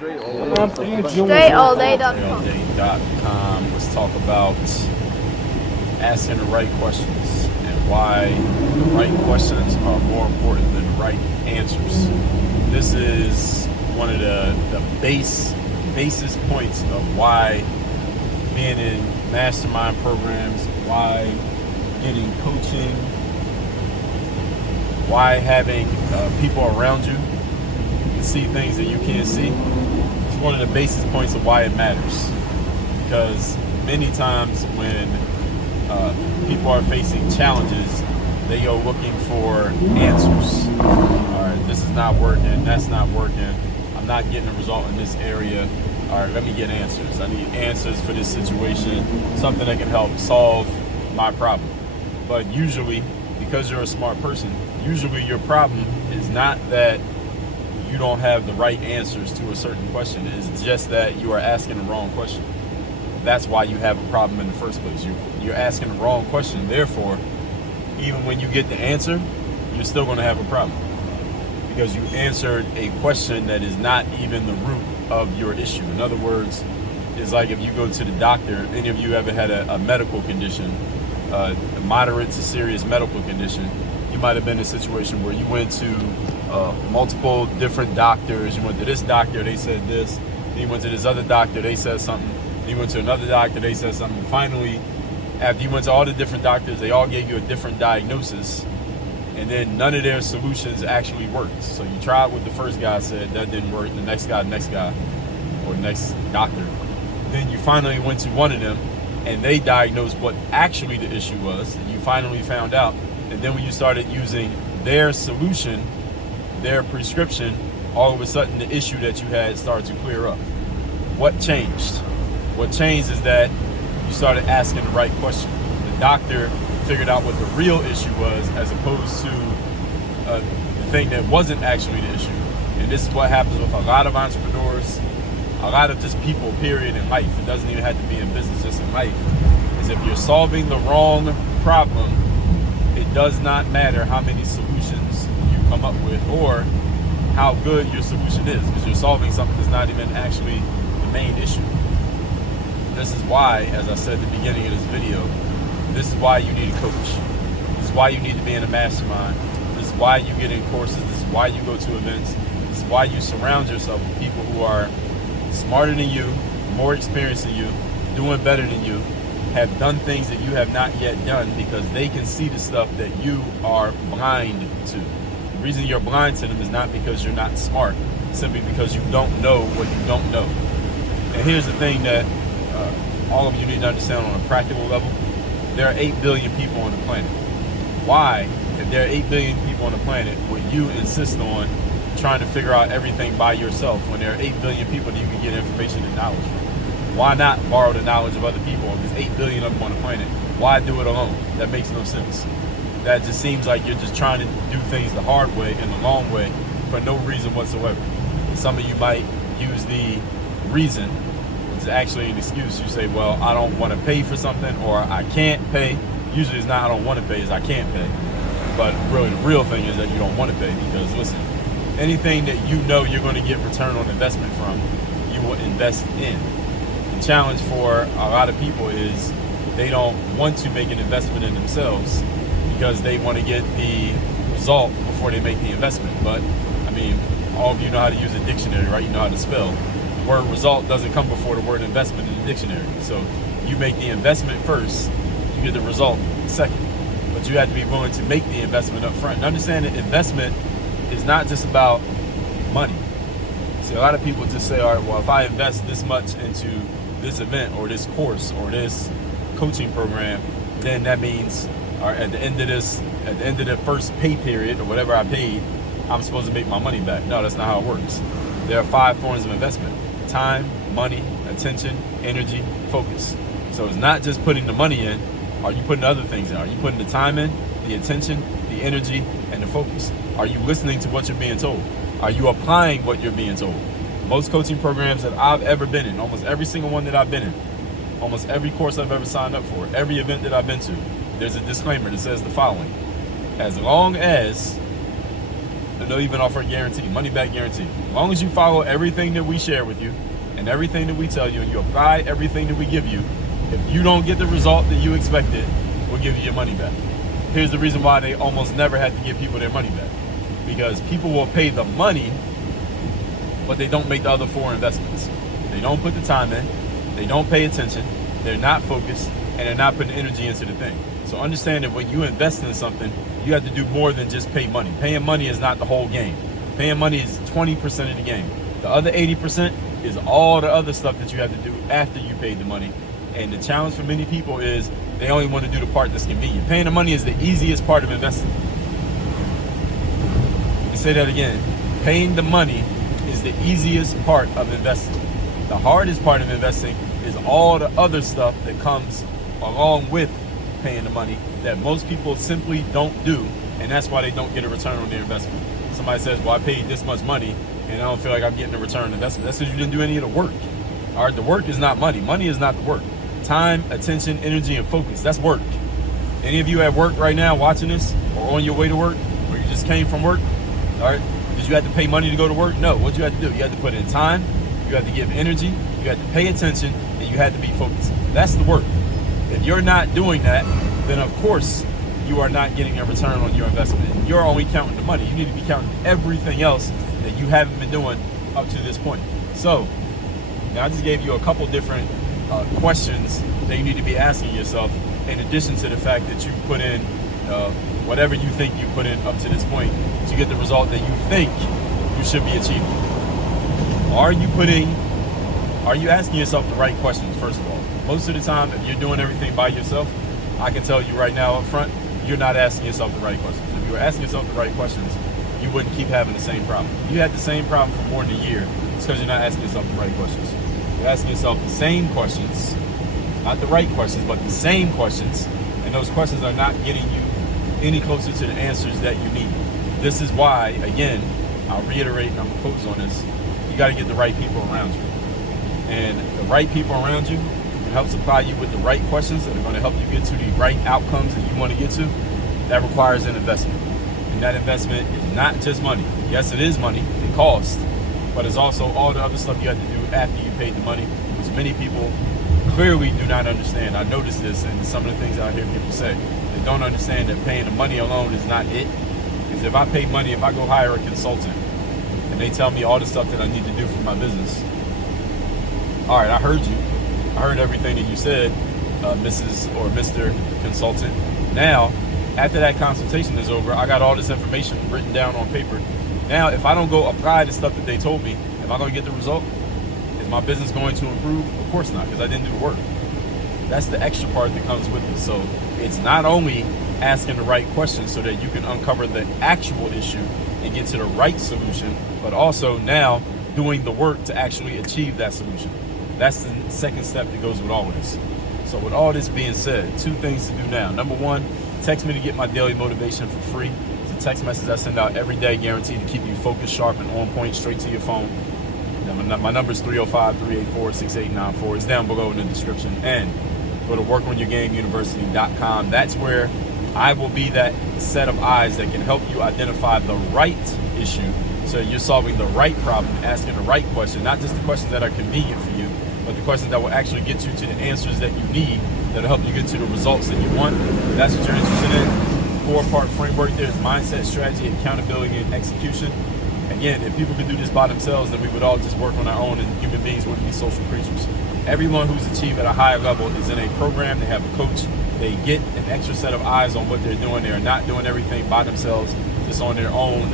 DreAllDay.com. Let's talk about asking the right questions and why the right questions are more important than the right answers. This is one of the basis points of why being in mastermind programs, why getting coaching, why having people around you who can see things that you can't see. It's one of the basis points of why it matters. Because many times when people are facing challenges, they go looking for answers. All right, this is not working, that's not working, I'm not getting a result in this area. All right, let me get answers. I need answers for this situation, something that can help solve my problem. But usually, because you're a smart person, usually your problem is not that you don't have the right answers to a certain question. It's just that you are asking the wrong question. That's why you have a problem in the first place. You're asking the wrong question. Therefore, even when you get the answer, you're still going to have a problem. Because you answered a question that is not even the root of your issue. In other words, it's like if you go to the doctor, any of you ever had a medical condition, a moderate to serious medical condition, you might have been in a situation where you went to multiple different doctors. You went to this doctor, they said this. Then you went to this other doctor, they said something. Then you went to another doctor, they said something. And finally, after you went to all the different doctors, they all gave you a different diagnosis. And then none of their solutions actually worked. So you tried what the first guy said, that didn't work. The next guy, or the next doctor. Then you finally went to one of them, and they diagnosed what actually the issue was. And you finally found out. And then when you started using their solution, their prescription, all of a sudden the issue that you had started to clear up. What changed? What changed is that you started asking the right question. The doctor figured out what the real issue was, as opposed to the thing that wasn't actually the issue. And this is what happens with a lot of entrepreneurs, a lot of just people, period, in life. It doesn't even have to be in business, just in life. Is if you're solving the wrong problem, it does not matter how many solutions you come up with or how good your solution is, because you're solving something that's not even actually the main issue. This is why, as I said at the beginning of this video, this is why you need a coach. This is why you need to be in a mastermind. This is why you get in courses. This is why you go to events. This is why you surround yourself with people who are smarter than you, more experienced than you, doing better than you, have done things that you have not yet done, because they can see the stuff that you are blind to. The reason you're blind to them is not because you're not smart, simply because you don't know what you don't know. And here's the thing that all of you need to understand on a practical level. There are 8 billion people on the planet. Why, if there are 8 billion people on the planet, would you insist on trying to figure out everything by yourself when there are 8 billion people that you can get information and knowledge from? Why not borrow the knowledge of other people? If there's 8 billion of them on the planet, why do it alone? That makes no sense. That just seems like you're just trying to do things the hard way and the long way for no reason whatsoever. Some of you might use the reason, it's actually an excuse. You say, well, I don't want to pay for something, or I can't pay. Usually it's not I don't want to pay, it's I can't pay. But really the real thing is that you don't want to pay, because listen, anything that you know you're going to get return on investment from, you will invest in. The challenge for a lot of people is they don't want to make an investment in themselves because they want to get the result before they make the investment. But I mean, all of you know how to use a dictionary, right? You know how to spell. The word result doesn't come before the word investment in the dictionary. So you make the investment first, you get the result second. But you have to be willing to make the investment up front. And understand that investment is not just about money. See, a lot of people just say, all right, well, if I invest this much into this event or this course or this coaching program, then that means, all right, at the end of the first pay period or whatever I paid, I'm supposed to make my money back. No, that's not how it works. There are 5 forms of investment: time, money, attention, energy, focus. So it's not just putting the money in. Are you putting other things in? Are you putting the time in, the attention, the energy, and the focus? Are you listening to what you're being told? Are you applying what you're being told? Most coaching programs that I've ever been in, almost every single one that I've been in, almost every course I've ever signed up for, every event that I've been to, there's a disclaimer that says the following: as long as and they'll even offer a guarantee, money back guarantee. As long as you follow everything that we share with you and everything that we tell you, and you apply everything that we give you, if you don't get the result that you expected, we'll give you your money back. Here's the reason why they almost never had to give people their money back. Because people will pay the money, but they don't make the other 4 investments. They don't put the time in, they don't pay attention, they're not focused, and they're not putting energy into the thing. So understand that when you invest in something, you have to do more than just pay money. Paying money is not the whole game. Paying money is 20% of the game. The other 80% is all the other stuff that you have to do after you paid the money. And the challenge for many people is they only want to do the part that's convenient. Paying the money is the easiest part of investing. Let me say that again. Paying the money is the easiest part of investing. The hardest part of investing is all the other stuff that comes along with paying the money that most people simply don't do, and that's why they don't get a return on their investment. Somebody says, well, I paid this much money and I don't feel like I'm getting a return on investment. That's because you didn't do any of the work. All right, the work is not money. Money is not the work. Time, attention, energy, and focus, that's work. Any of you at work right now watching this, or on your way to work, or you just came from work, all right, did you have to pay money to go to work? No. What you had to do? You had to put in time, you had to give energy, you had to pay attention, and you had to be focused. That's the work. If you're not doing that, then of course you are not getting a return on your investment. You're only counting the money. You need to be counting everything else that you haven't been doing up to this point. So now I just gave you a couple different questions that you need to be asking yourself, in addition to the fact that you put in whatever you think you put in up to this point to get the result that you think you should be achieving. Are you asking yourself the right questions, first of all? Most of the time, if you're doing everything by yourself, I can tell you right now up front, you're not asking yourself the right questions. If you were asking yourself the right questions, you wouldn't keep having the same problem. If you had the same problem for more than a year, it's because you're not asking yourself the right questions. You're asking yourself the same questions, not the right questions, but the same questions, and those questions are not getting you any closer to the answers that you need. This is why, again, I'll reiterate, and I'm gonna focus on this, you gotta get the right people around you. And the right people around you can help supply you with the right questions that are gonna help you get to the right outcomes that you wanna get to. That requires an investment. And that investment is not just money. Yes, it is money, it costs, but it's also all the other stuff you have to do after you paid the money, which many people clearly do not understand. I noticed this in some of the things I hear people say. They don't understand that paying the money alone is not it. Because if I pay money, if I go hire a consultant and they tell me all the stuff that I need to do for my business, all right, I heard you. I heard everything that you said, Mrs. or Mr. Consultant. Now, after that consultation is over, I got all this information written down on paper. Now, if I don't go apply the stuff that they told me, am I going to get the result? Is my business going to improve? Of course not, because I didn't do the work. That's the extra part that comes with it. So it's not only asking the right questions so that you can uncover the actual issue and get to the right solution, but also now doing the work to actually achieve that solution. That's the second step that goes with all of this. So with all this being said, 2 things to do now. Number 1, text me to get my daily motivation for free. It's a text message I send out every day, guaranteed to keep you focused, sharp, and on point, straight to your phone. My number is 305-384-6894. It's down below in the description. And go to workonyourgameuniversity.com. That's where I will be that set of eyes that can help you identify the right issue, so you're solving the right problem, asking the right question, not just the questions that are convenient for you, but the questions that will actually get you to the answers that you need, that'll help you get to the results that you want. If that's what you're interested in. 4-part framework. There's mindset, strategy, accountability, and execution. Again, if people could do this by themselves, then we would all just work on our own, and human beings wouldn't be social creatures. Everyone who's achieved at a higher level is in a program. They have a coach. They get an extra set of eyes on what they're doing. They are not doing everything by themselves, just on their own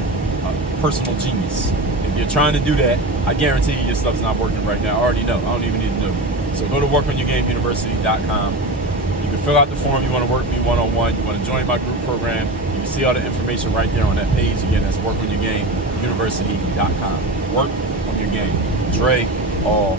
personal genius. If you're trying to do that, I guarantee you your stuff's not working right now. I already know. I don't even need to know. So go to workonyourgameuniversity.com. You can fill out the form. You want to work with me one-on-one. You want to join my group program. You can see all the information right there on that page. Again, that's workonyourgameuniversity.com. Work on your game. Dre, all